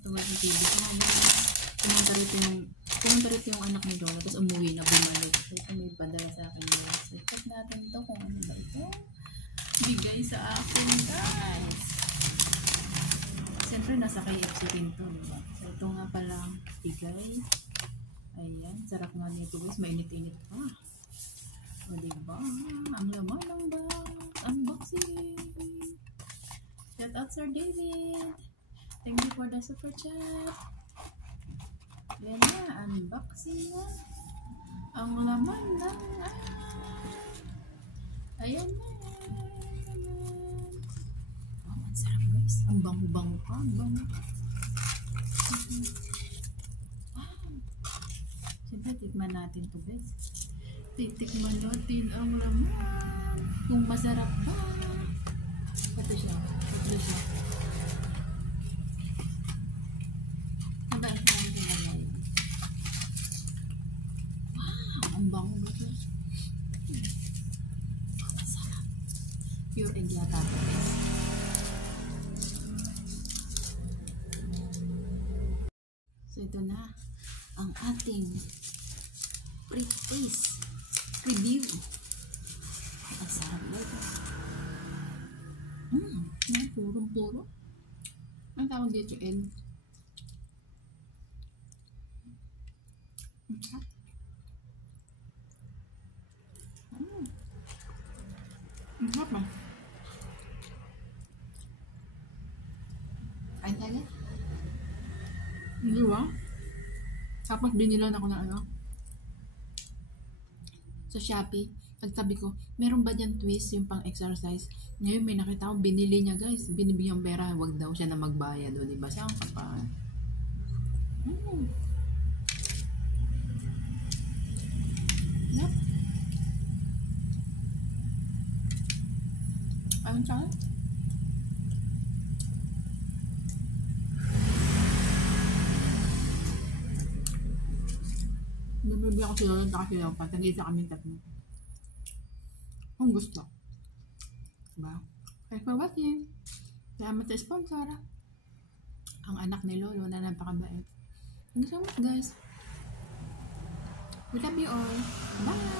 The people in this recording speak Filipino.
Tuwag ng TV. Pumunta rito yung anak ni Lola, tapos umuwi na, bumalik. So, ito may padala sa akin yun. So, check natin ito kung ano ba ito. Bigay sa akin, guys. Siyempre, nasa KFC rin to, diba? So, ito nga palang bigay. Ayan, sarap nga nito, guys. Mainit-init pa. O, diba? Ang laman ng box. Unboxing. Shout out, Sir David. Thank you for the super chat. Yan na, unboxing na. Ang laman ng ayan na. Oh, ang sarap, guys. Ang bango-bango pa. Ang bango. Siyempre, tikman natin to, guys. Titikman natin ang laman. Kung masarap ba. Ito siya. Ito siya. Ang bango ba ito? Ang sarap. Pure egg yata. So ito na ang ating pre-taste review. Ang sarap ba ito? Purong-puro. Ang tawag dito egg. Ang sarap. Ang sarap ba? Kain tayo? Hindi ba? Tapos binilan ako ng ano sa Shopee. Pagtabi ko, meron ba dyan twist yung pang exercise? Ngayon may nakita ko, binili niya, guys. Binibigyan pera, wag daw siya na magbayad. O diba? Siya ang kapal. Yep. Ayun siya. Nabibigyan ko sila lang kasi lang pa. Tag-isa kami tatlo. Kung gusto. Diba? Thanks for watching. Salamat sa sponsor. Ang anak ni Lolo na napakabait. Thank you so much, guys. We love you all. Bye!